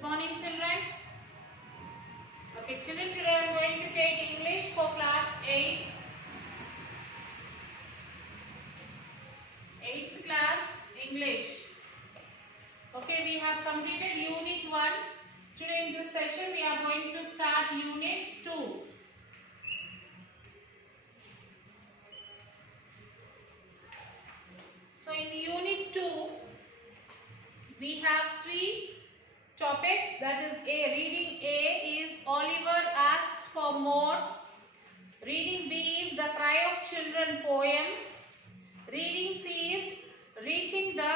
Good morning, children. Okay, children, today I am going to take English for class 8. 8th class English. Okay, we have completed Unit 1. Today in this session we are going to start Unit 2. So in Unit 2, we have 3 topics. That is A. Reading A is Oliver Asks for More. Reading B is The Cry of Children poem. Reading C is Reaching the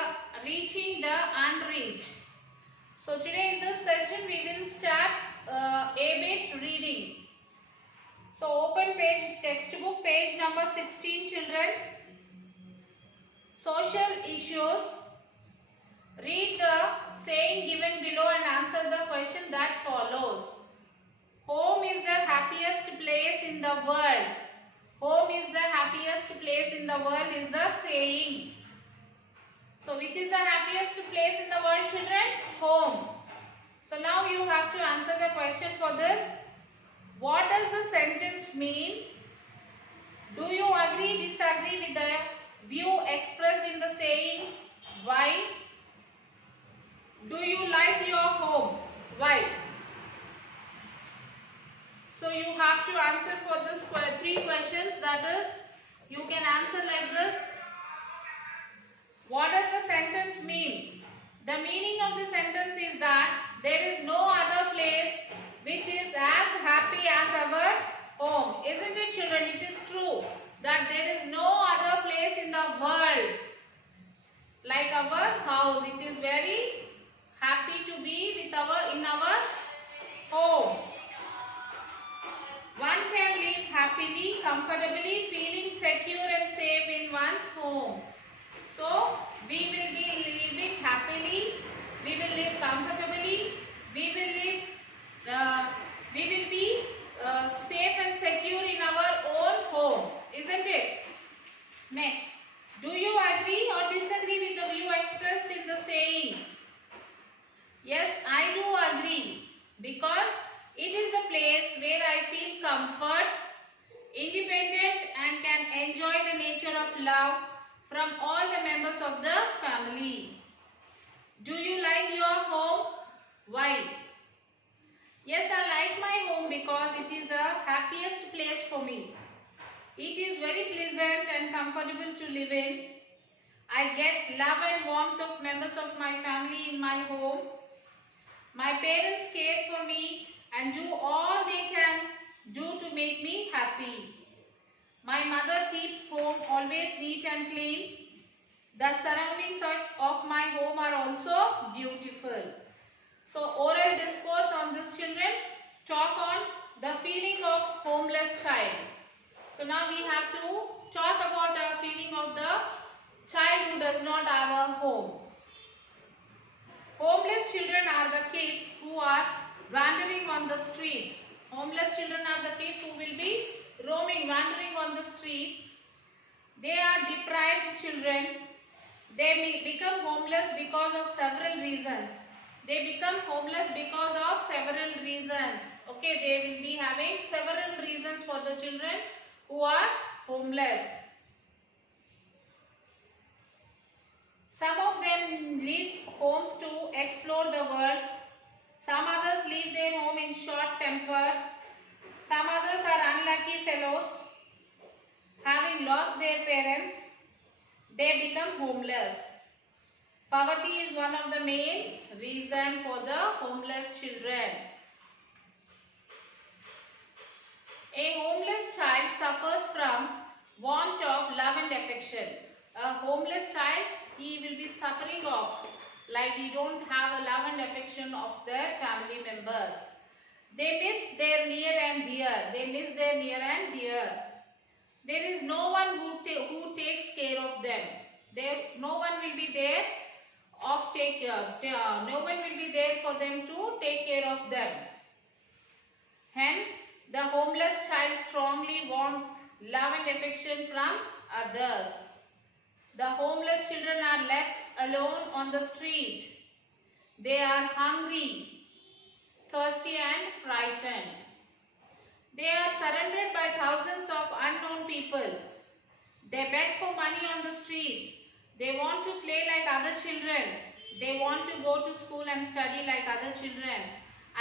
Unreached. So today in this session we will start A-bit reading. So open page textbook, page number 16, children. Social issues. Read the saying given below and answer the question that follows. Home is the happiest place in the world. Home is the happiest place in the world is the saying. So which is the happiest place in the world, children? Home. So now you have to answer the question for this. What does the sentence mean? Do you agree, disagree with the view expressed in the saying? Why? Do you like your home? Why? So you have to answer for this 3 questions. That is, you can answer like this. What does the sentence mean? The meaning of the sentence is that there is no other place which is as happy as our home. Isn't it, children? It is true that there is no other place in the world like our house. It is very happy to be with in our home. One can live happily, comfortably, feeling secure and safe in one's home. So, we will be living happily, we will live comfortably, we will be safe and secure in our own home, isn't it? Next, do you agree or disagree with the view expressed in the saying? Yes, I do agree, because it is the place where I feel comfort, independent and can enjoy the nature of love from all the members of the family. Do you like your home? Why? Yes, I like my home because it is the happiest place for me. It is very pleasant and comfortable to live in. I get love and warmth of members of my family in my home. My parents care for me and do all they can do to make me happy. My mother keeps home always neat and clean. The surroundings of my home are also beautiful. So oral discourse on this, children. Talk on the feeling of homeless child. So now we have to talk about the feeling of the child who does not have a home. Homeless children are the kids who are wandering on the streets. Homeless children are the kids who will be roaming, wandering on the streets. They are deprived children. They may become homeless because of several reasons. They become homeless because of several reasons. Okay, they will be having several reasons for the children who are homeless. Some of them leave homes to explore the world. Some others leave their home in short temper. Some others are unlucky fellows. Having lost their parents, they become homeless. Poverty is one of the main reasons for the homeless children. A homeless child suffers from want of love and affection. A homeless child, he will be suffering of, like he don't have a love and affection of their family members. They miss their near and dear. They miss their near and dear. There is no one who takes care of them. No one will be there no one will be there for them to take care of them. Hence, the homeless child strongly wants love and affection from others. The homeless children are left alone on the street. They are hungry. thirsty and frightened. They are surrounded by thousands of unknown people. They beg for money on the streets. They want to play like other children. They want to go to school and study like other children.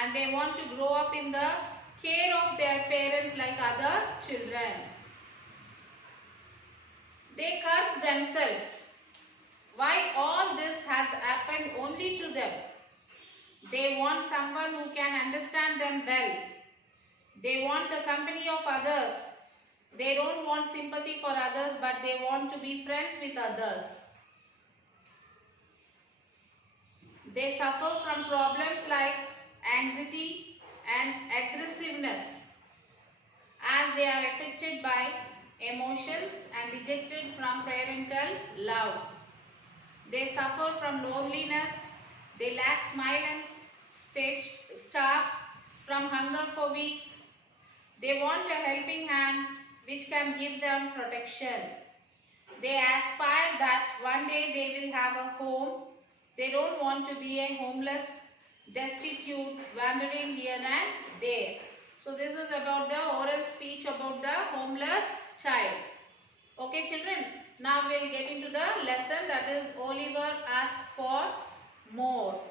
And they want to grow up in the care of their parents like other children. They curse themselves. Why all this has happened only to them? They want someone who can understand them well. They want the company of others. They don't want sympathy for others, but they want to be friends with others. They suffer from problems like anxiety and aggressiveness, as they are affected by emotions and rejected from parental love. They suffer from loneliness. They lack smile and starve from hunger for weeks. They want a helping hand which can give them protection. They aspire that one day they will have a home. They don't want to be a homeless, destitute, wandering here and there. So this is about the oral speech about the homeless child. Okay children, now we will get into the lesson, that is Oliver asked for more.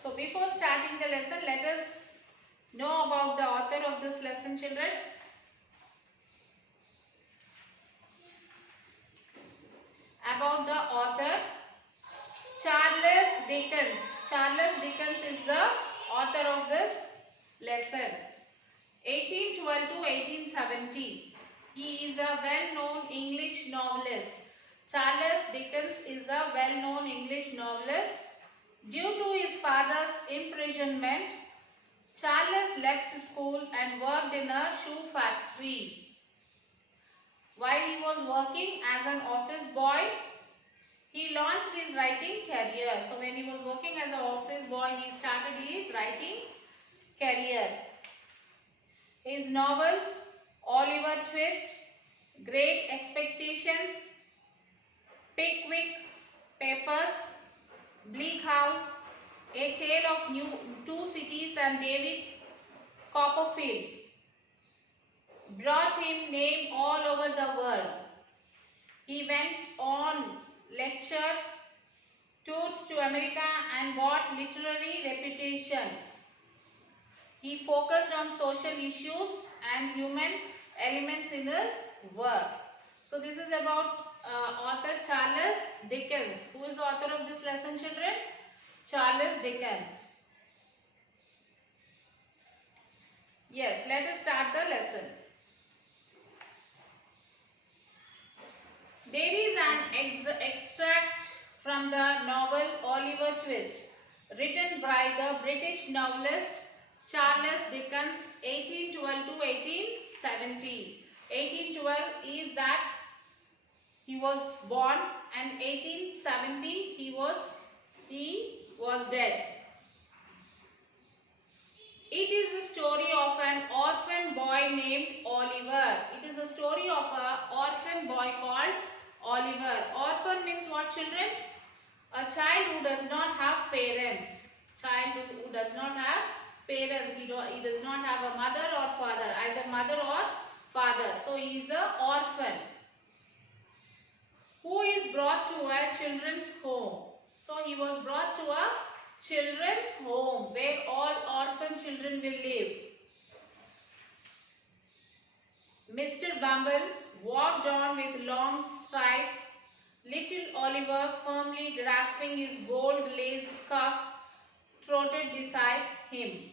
So before starting the lesson, let us know about the author of this lesson, children. About the author, Charles Dickens. Charles Dickens is the author of this lesson. 1812 to 1870. He is a well-known English novelist. Charles Dickens is a well-known English novelist. Due to his father's imprisonment, Charles left school and worked in a shoe factory. While he was working as an office boy, he launched his writing career. So when he was working as an office boy, he started his writing career. His novels, Oliver Twist, Great Expectations, Pickwick Papers, Bleak House, A Tale of Two Cities and David Copperfield brought him name all over the world. He went on lecture tours to America and got literary reputation. He focused on social issues and human elements in his work. So this is about author Charles Dickens. Who is the author of this lesson, children? Charles Dickens. Yes, let us start the lesson. There is an extract from the novel Oliver Twist, written by the British novelist Charles Dickens, 1812 to 1870. 1812 is that he was born, and 1870 he was dead. It is the story of an orphan boy named Oliver. It is a story of an orphan boy called Oliver. Orphan means what, children? A child who does not have parents. Child who does not have parents. He does not have a mother or father, either mother or father. So he is an orphan who is brought to a children's home. So he was brought to a children's home where all orphan children will live. Mr. Bumble walked on with long strides, little Oliver, firmly grasping his gold-laced cuff, trotted beside him.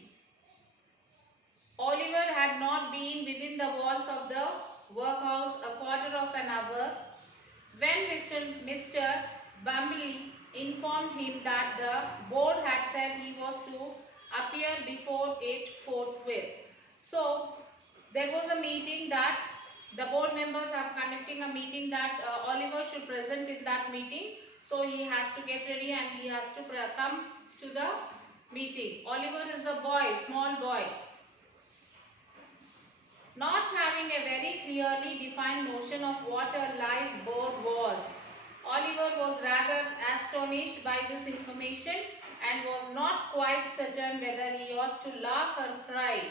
Oliver had not been within the walls of the workhouse a quarter of an hour when Mr. Bumble informed him that the board had said he was to appear before it forthwith. So there was a meeting that the board members are conducting a meeting that Oliver should present in that meeting. So he has to get ready and he has to come to the meeting. Oliver is a boy, small boy. Not having a very clearly defined notion of what a live board was, Oliver was rather astonished by this information and was not quite certain whether he ought to laugh or cry.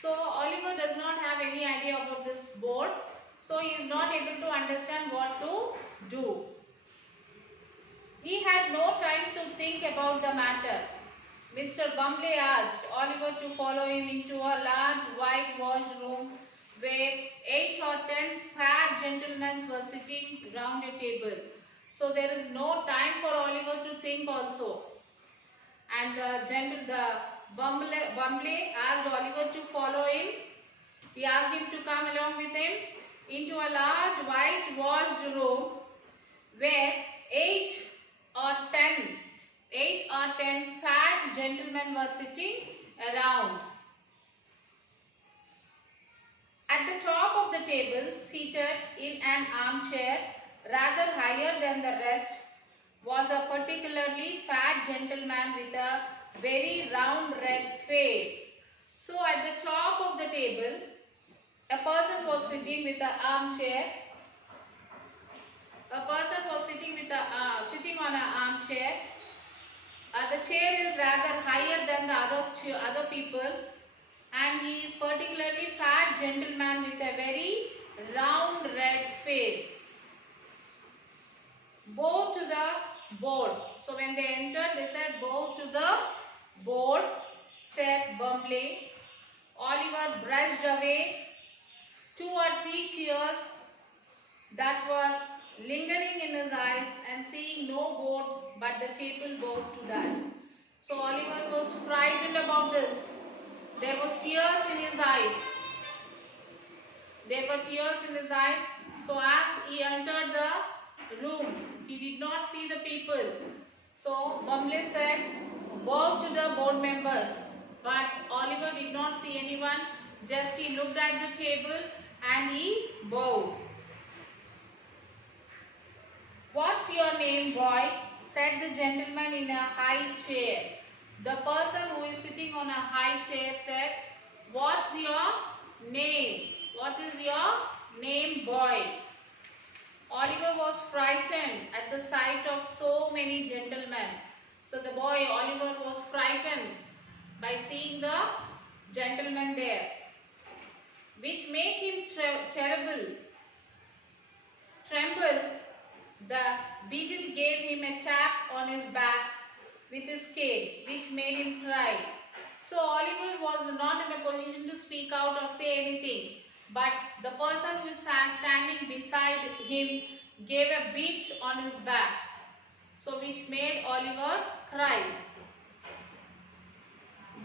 So Oliver does not have any idea about this board, so he is not able to understand what to do. He had no time to think about the matter. Mr. Bumble asked Oliver to follow him into a large whitewashed room where 8 or 10 fat gentlemen were sitting round a table. So there is no time for Oliver to think also. And the Bumble asked Oliver to follow him. He asked him to come along with him into a large whitewashed room where 8 or 10 fat gentlemen were sitting around. At the top of the table, seated in an armchair rather higher than the rest, was a particularly fat gentleman with a very round red face. So at the top of the table, a person was sitting with an armchair. A person was sitting on an armchair. The chair is rather higher than the other people, and he is particularly fat gentleman with a very round red face. Bow to the board. So when they entered, they said, "Bow to the board," said Bumble. Oliver brushed away 2 or 3 tears that were lingering in his eyes, and seeing no board but the table bowed to that. So Oliver was frightened about this. There was tears in his eyes. There were tears in his eyes. So as he entered the room, he did not see the people. So Bumble said, "Bow to the board members." But Oliver did not see anyone. Just he looked at the table and he bowed. "What's your name, boy?" said the gentleman in a high chair. The person who is sitting on a high chair said, "What's your name? What is your name, boy?" Oliver was frightened at the sight of so many gentlemen. So the boy Oliver was frightened by seeing the gentlemen there, which made him tremble. The beadle gave him a tap on his back with his cane, which made him cry. So Oliver was not in a position to speak out or say anything, but the person who was standing beside him gave a beat on his back, so which made Oliver cry.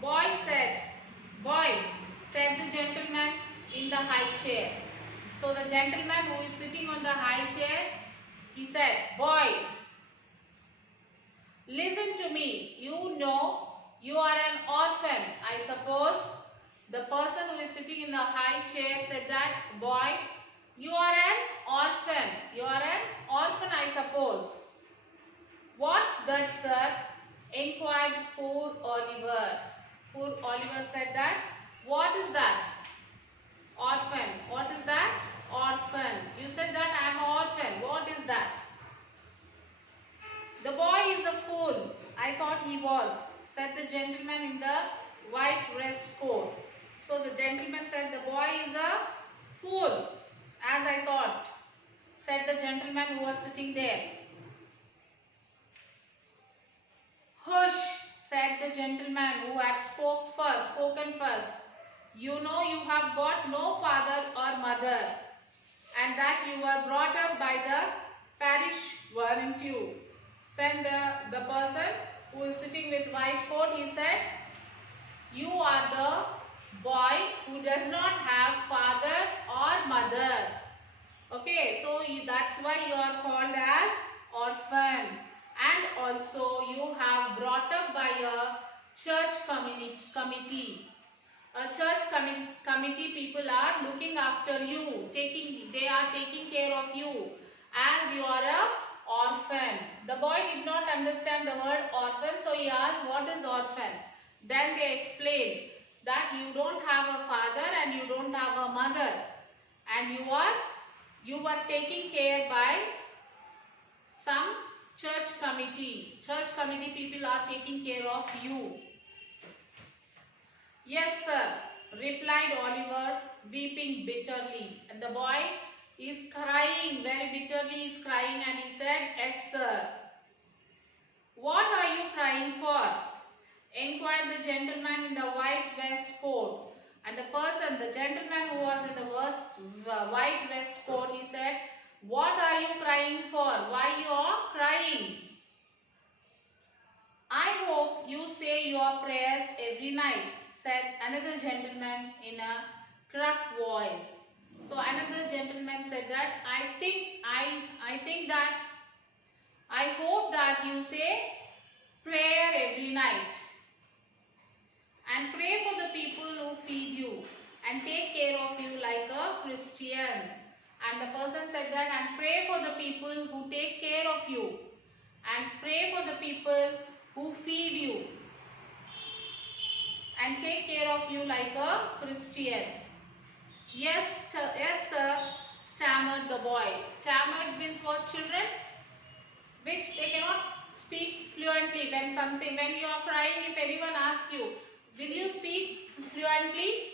"Boy," said the gentleman in the high chair. So the gentleman who is sitting on the high chair, he said, "Boy, listen to me. You know you are an orphan, I suppose." The person who is sitting in the high chair said that, "Boy, you are an orphan. You are an orphan, I suppose." "What's that, sir?" inquired poor Oliver. Poor Oliver said that, "What is that?" "Orphan." "What is that?" "Orphan. You said that I am an orphan. What is that?" "The boy is a fool. I thought he was," said the gentleman in the white waistcoat. So the gentleman said, "The boy is a fool, as I thought," said the gentleman who was sitting there. "Hush," said the gentleman who had spoken first. "You know you have got no father or mother, and that you were brought up by the parish, weren't you?" Said the person who is sitting with white coat, he said, "You are the boy who does not have father or mother." Okay, so that's why you are called as orphan, and also you have brought up by a church committee. a church committee people are looking after you, they are taking care of you as you are a orphan. The boy did not understand the word orphan, so he asked, what is orphan? Then they explained that you don't have a father and you don't have a mother, and you were taken care by some church committee. Church committee people are taking care of you. Yes, sir, replied Oliver, weeping bitterly. And the boy is crying, very bitterly is crying, and he said, yes, sir. What are you crying for? Inquired the gentleman in the white waistcoat. And the gentleman who was in the white waistcoat, he said, what are you crying for? Why you are crying? I hope you say your prayers every night, said another gentleman in a gruff voice. So another gentleman said that I hope that you say prayer every night and pray for the people who feed you and take care of you like a Christian. And the person said that, and pray for the people who take care of you and pray for the people who feed you and take care of you like a Christian. Yes, sir, stammered the boy. Stammered means what, children? Which they cannot speak fluently. When you are crying, if anyone asks you, will you speak fluently?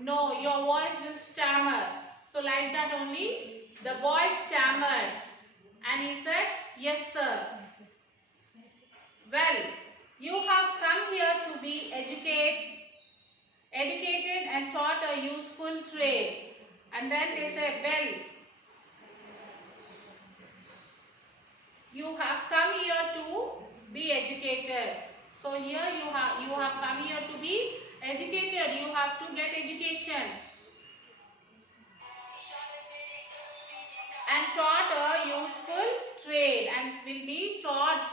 No, your voice will stammer. So like that only, the boy stammered and he said, yes, sir. Well, you have come here to be educated and taught a useful trade. And then they said, well, you have come here to be educated. So here you have come here to be educated. You have to get education. And taught a useful trade, and will be taught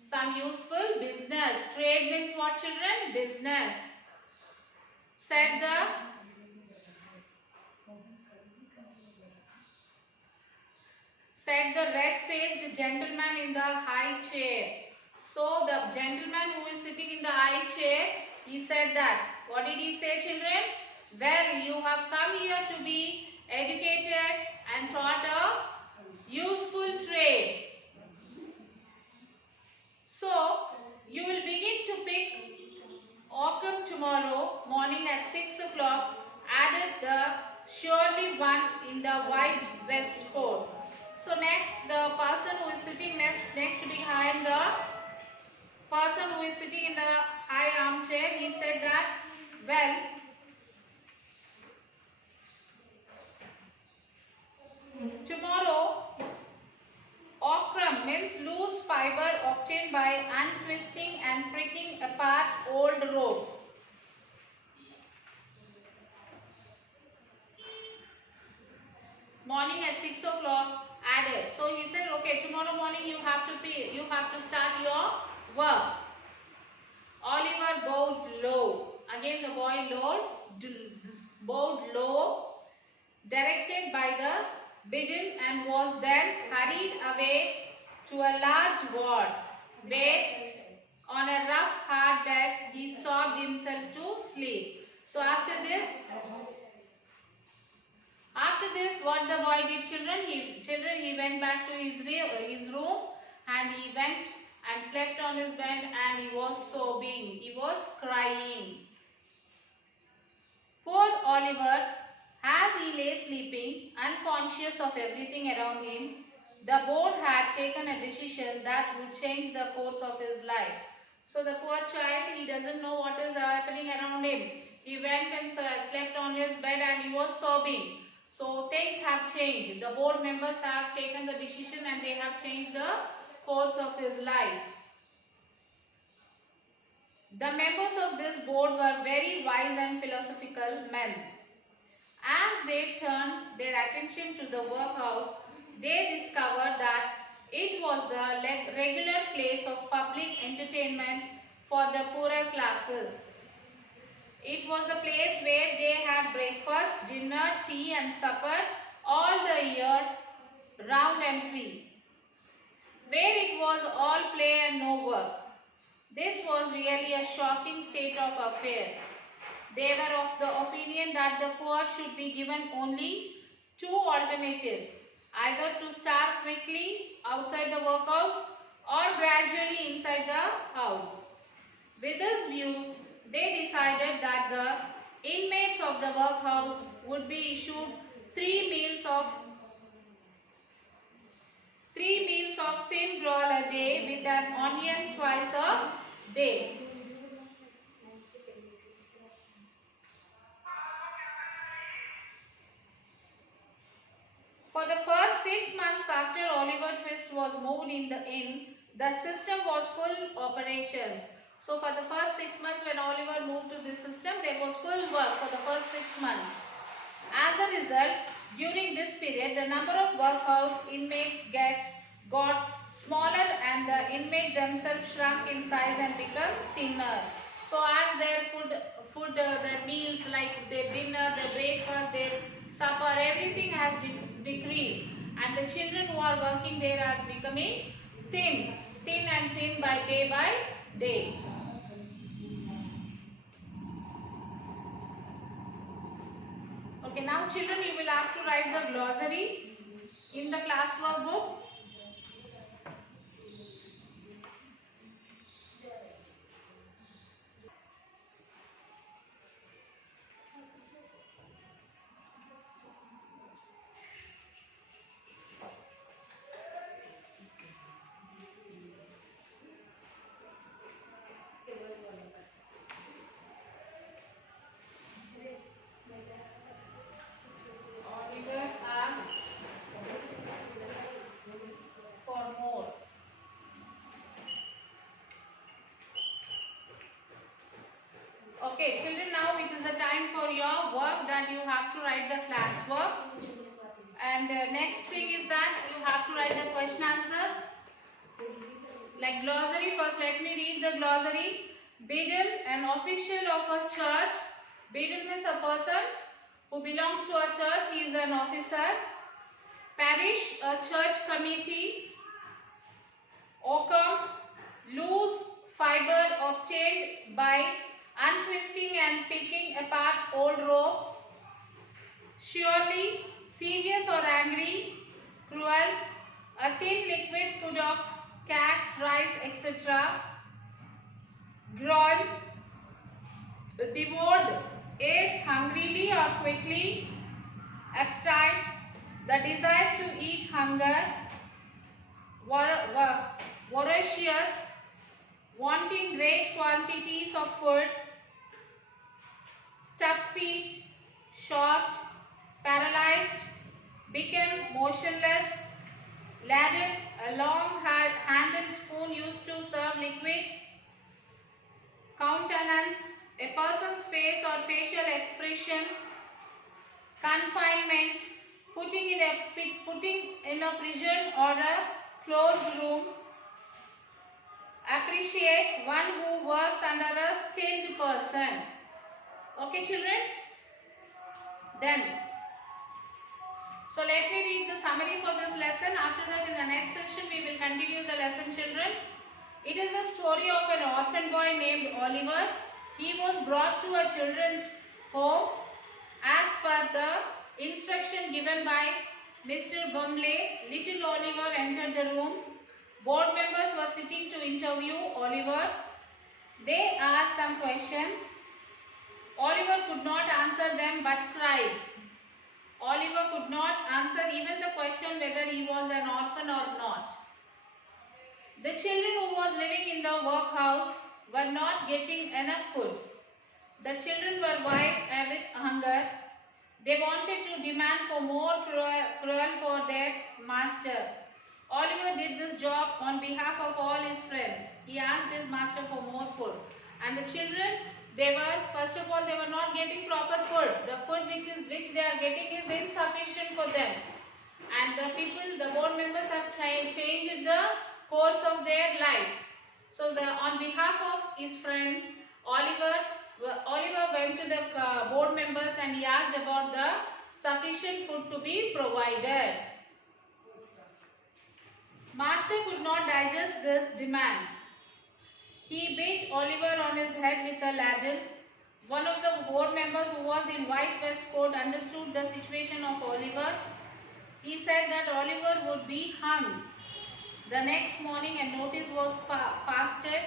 some useful business. Trade means what, children? Business. Said the red-faced gentleman in the high chair. So the gentleman who is sitting in the high chair, he said that. What did he say, children? Well, you have come here to be educated and taught a useful trade. So, you will begin to pick oakum tomorrow morning at 6 o'clock, added the surely one in the white waistcoat. So next, the person who is sitting next behind the person who is sitting in the high armchair, he said that, well, tomorrow, oakum means loose fiber obtained by untwisting and pricking apart old ropes. Morning at 6 o'clock added. So he said, okay, tomorrow morning you have to start your work. Oliver bowed low. Again the boy bowed low, directed by the bidden, and was then hurried away to a large ward where on a rough hard bed he sobbed himself to sleep. So after this, what the boy did, children? He went back to his room, and he went and slept on his bed, and he was sobbing. He was crying. Poor Oliver, as he lay sleeping, unconscious of everything around him, the board had taken a decision that would change the course of his life. So the poor child, he doesn't know what is happening around him. He went and slept on his bed, and he was sobbing. So things have changed. The board members have taken the decision, and they have changed the course of his life. The members of this board were very wise and philosophical men. As they turned their attention to the workhouse, they discovered that it was the regular place of public entertainment for the poorer classes. It was the place where they had breakfast, dinner, tea and supper all the year round and free, where it was all play and no work. This was really a shocking state of affairs. They were of the opinion that the poor should be given only two alternatives, either to starve quickly outside the workhouse or gradually inside the house. With these views, they decided that the inmates of the workhouse would be issued three meals of thin gruel a day with an onion twice a day. For the first 6 months after Oliver Twist was moved in, the system was full operations. So for the first 6 months when Oliver moved to this system, there was full work for the first 6 months. As a result, during this period, the number of workhouse inmates got smaller and the inmates themselves shrunk in size and become thinner. So as their their meals like their dinner, their breakfast, their supper, everything has decreased, and the children who are working there are becoming thin by day. Okay, now children, you will have to write the glossary in the classwork book. Oliver asks for more. Okay, children, now it is the time for your work that you have to write the classwork. And next thing is that you have to write the question answers. Like glossary, first let me read the glossary. Beadle, an official of a church. Beadle means a person who belongs to a church. He is an officer. Parish, a church committee. Oakum, loose fiber obtained by untwisting and picking apart old ropes. Surely, serious or angry, cruel, a thin liquid food of cats, rice, etc. Groin, devoured, ate hungrily or quickly. Appetite, the desire to eat, hunger. Voracious, wanting great quantities of food. Stuck feet, short, paralyzed, became motionless. Ladle, a long-handled spoon used to serve liquids. Countenance, a person's face or facial expression. Confinement, putting in a prison or a closed room. Appreciate, one who works under a skilled person. Okay, children? Then, so let me read the summary for this lesson. After that, in the next section, we will continue the lesson, children. It is a story of an orphan boy named Oliver. He was brought to a children's home as per the instruction given by Mr. Bumley. Little Oliver entered the room. Board members were sitting to interview Oliver. They asked some questions. Oliver could not answer them but cried. Oliver could not answer even the question whether he was an orphan or not. The children who was living in the workhouse were not getting enough food. The children were white and with hunger. They wanted to demand for more cruel for their master. Oliver did this job on behalf of all his friends. He asked his master for more food. And the children, first of all, they were not getting proper food. The food which they are getting is insufficient for them. And the board members have changed the course of their life. So on behalf of his friends, Oliver Oliver went to the board members and he asked about the sufficient food to be provided. Master could not digest this demand. He beat Oliver on his head with a ladle. One of the board members, who was in white waistcoat, understood the situation of Oliver. He said that Oliver would be hung. The next morning a notice was pasted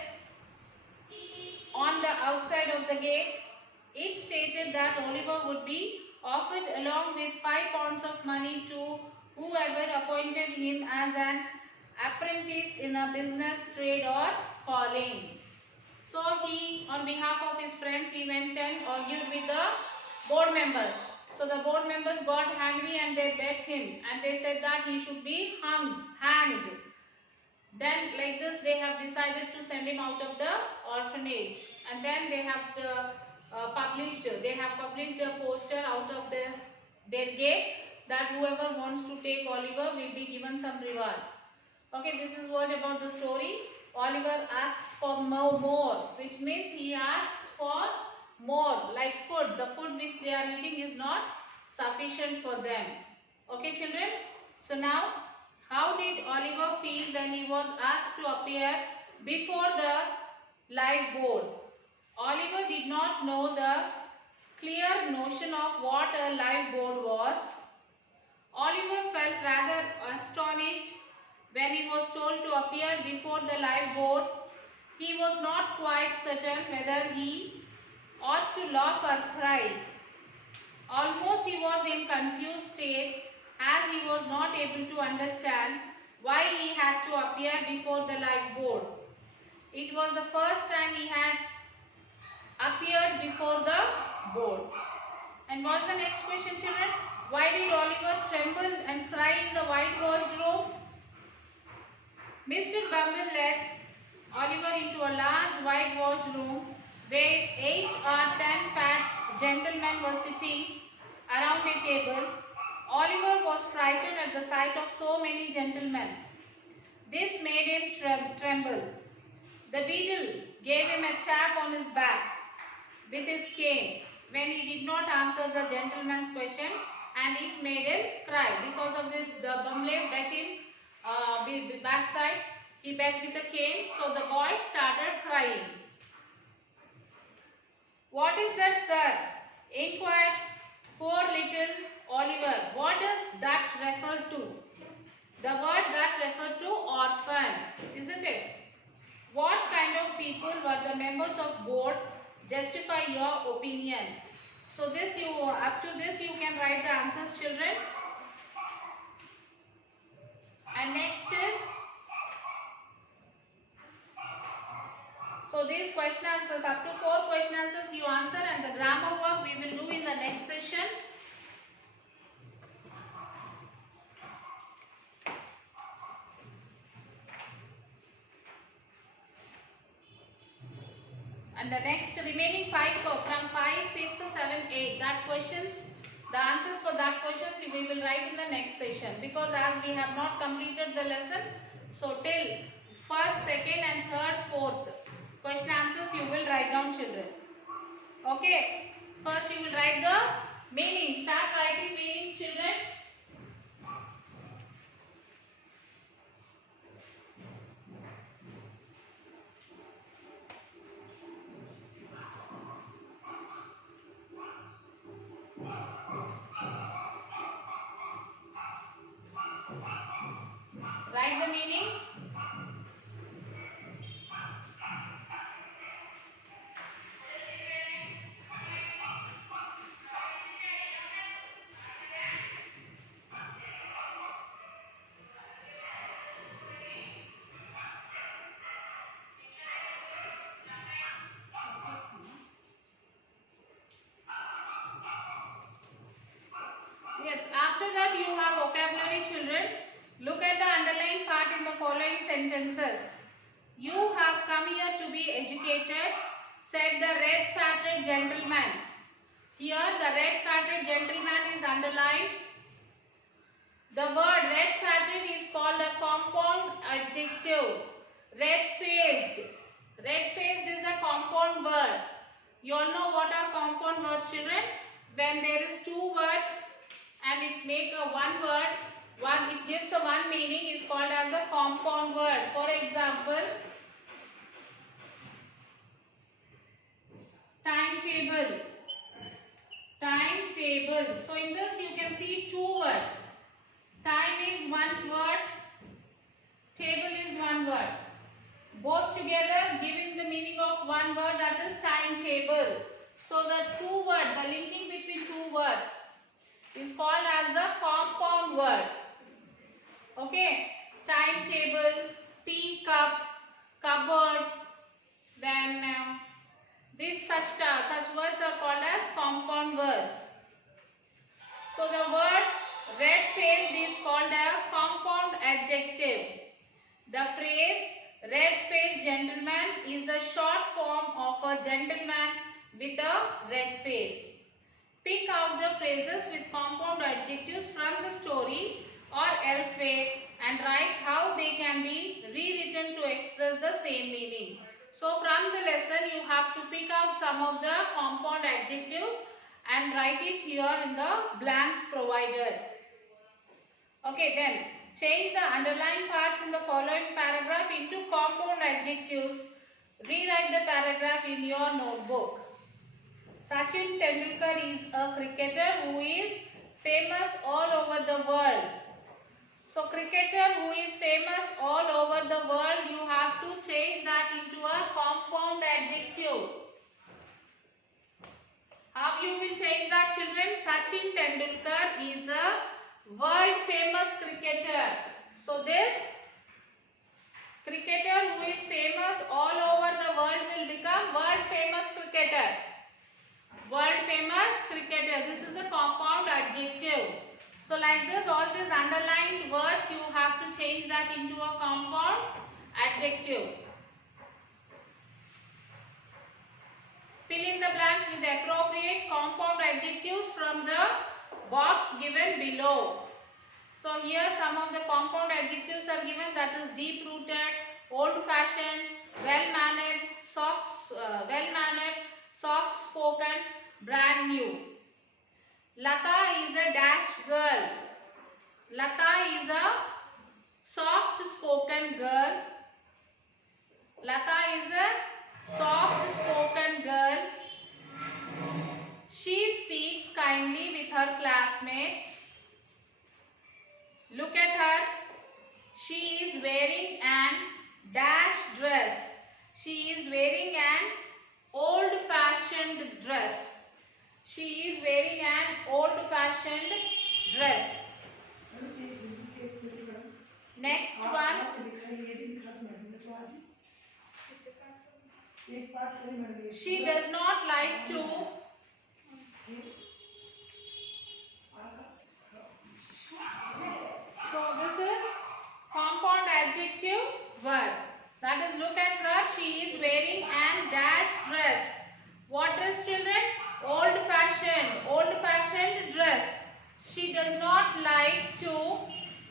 on the outside of the gate. It stated that Oliver would be offered along with 5 pounds of money to whoever appointed him as an apprentice in a business, trade or calling. So he, on behalf of his friends, he went and argued with the board members. So the board members got angry and they beat him and they said that he should be hanged. Then like this they have decided to send him out of the orphanage, and then they have published a poster out of their gate that whoever wants to take Oliver will be given some reward. Okay, this is what about the story. Oliver asks for more, which means he asks for more, like food. The food which they are eating is not sufficient for them. Okay, children. So now, how did Oliver feel when he was asked to appear before the live board? Oliver did not know the clear notion of what a live board was. Oliver felt rather astonished when he was told to appear before the live board. He was not quite certain whether he ought to laugh or cry. Almost he was in confused state, as he was not able to understand why he had to appear before the live board. It was the first time he had appeared before the board. And what's the next question, children? Why did Oliver tremble and cry in the whitewashed room? Mr. Bumble led Oliver into a large whitewashed room where 8 or 10 fat gentlemen were sitting around a table. Oliver was frightened at the sight of so many gentlemen. This made him tremble. The beadle gave him a tap on his back with his cane when he did not answer the gentleman's question, and it made him cry. Because of this, the Bumble bet him backside. He bet with a cane, so the boy started crying. What is that, sir? Inquired poor little Oliver. What does that refer to? The word that referred to orphan, isn't it? What kind of people were the members of board? Justify your opinion. So this up to this you can write the answers, children. And next is, so these question answers, up to 4 question answers you answer, and the grammar work we will do in the next session. And the next remaining 5 from 5, 6, 7, 8, that questions, the answers for that questions we will write in the next session, because as we have not completed the lesson, so till 1st, 2nd and 3rd, 4th question answers you will write down, children. Okay, first you will write the meaning. Start writing meanings, children. Write the meanings. Yes, after that you have vocabulary, children. Look at the underlined part in the following sentences. You have come here to be educated, said the red-fatted gentleman. Here the red-fatted gentleman is underlined. The word red-fatted is called a compound adjective. Red-faced. Red-faced is a compound word. You all know what are compound words, children? When there is two words and it make a one word, it gives a one meaning, is called as a compound word. For example, timetable. Timetable. So in this you can see two words. Time is one word, table is one word. Both together giving the meaning of one word, that is timetable. So the two word, the linking between two words is called as the compound word. Okay, timetable, teacup, cupboard, then such words are called as compound words. So the word red-faced is called a compound adjective. The phrase red-faced gentleman is a short form of a gentleman with a red face. Pick out the phrases with compound adjectives from the story or elsewhere and write how they can be rewritten to express the same meaning. So from the lesson you have to pick out some of the compound adjectives and write it here in the blanks provided. Okay, then change the underlined parts in the following paragraph into compound adjectives. Rewrite the paragraph in your notebook. Sachin Tendulkar is a cricketer who is famous all over the world. So cricketer who is famous all over the world, you have to change that into a compound adjective. How you will change that, children? Sachin Tendulkar is a world famous cricketer. So this cricketer who is famous all over the world will become world famous cricketer. World famous cricketer. This is a compound adjective. So like this, all these underlined words you have to change that into a compound adjective. Fill in the blanks with the appropriate compound adjectives from the box given below. So here some of the compound adjectives are given, that is deep-rooted, old-fashioned, well-mannered, soft-spoken, brand new. Lata is a dash girl. Lata is a soft-spoken girl. Lata is a soft-spoken girl. She speaks kindly with her classmates. Look at her. She is wearing an dash dress. She is wearing an old-fashioned dress. She is wearing an old-fashioned dress. Next one. She does not like to. So this is compound adjective word. That is, look at her. She is wearing an dash dress. What dress, children? Old-fashioned. Old-fashioned dress. She does not like to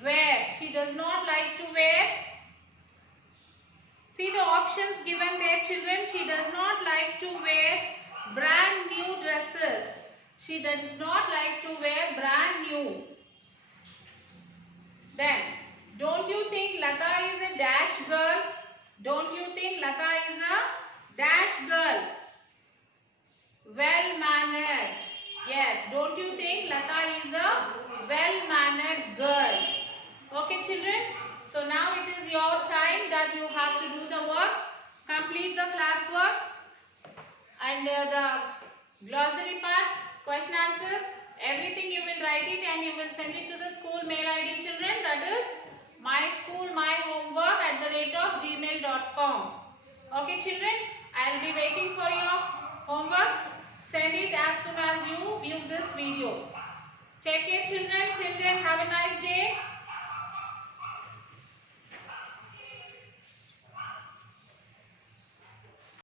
wear. She does not like to wear. See the options given there, children. She does not like to wear brand new dresses. She does not like to wear brand new. Then, don't you think Lata is a dash girl? Don't you think Lata is a dash girl? Well-mannered. Yes, don't you think Lata is a well-mannered girl? Okay, children. So now it is your time that you have to do the work. Complete the classwork and the glossary part, question answers, everything you will write it and you will send it to the school mail ID, children. That is myschoolmyhomework@gmail.com. Okay, children. I will be waiting for your homeworks. Send it as soon as you view this video. Take care, children. Till then, have a nice day.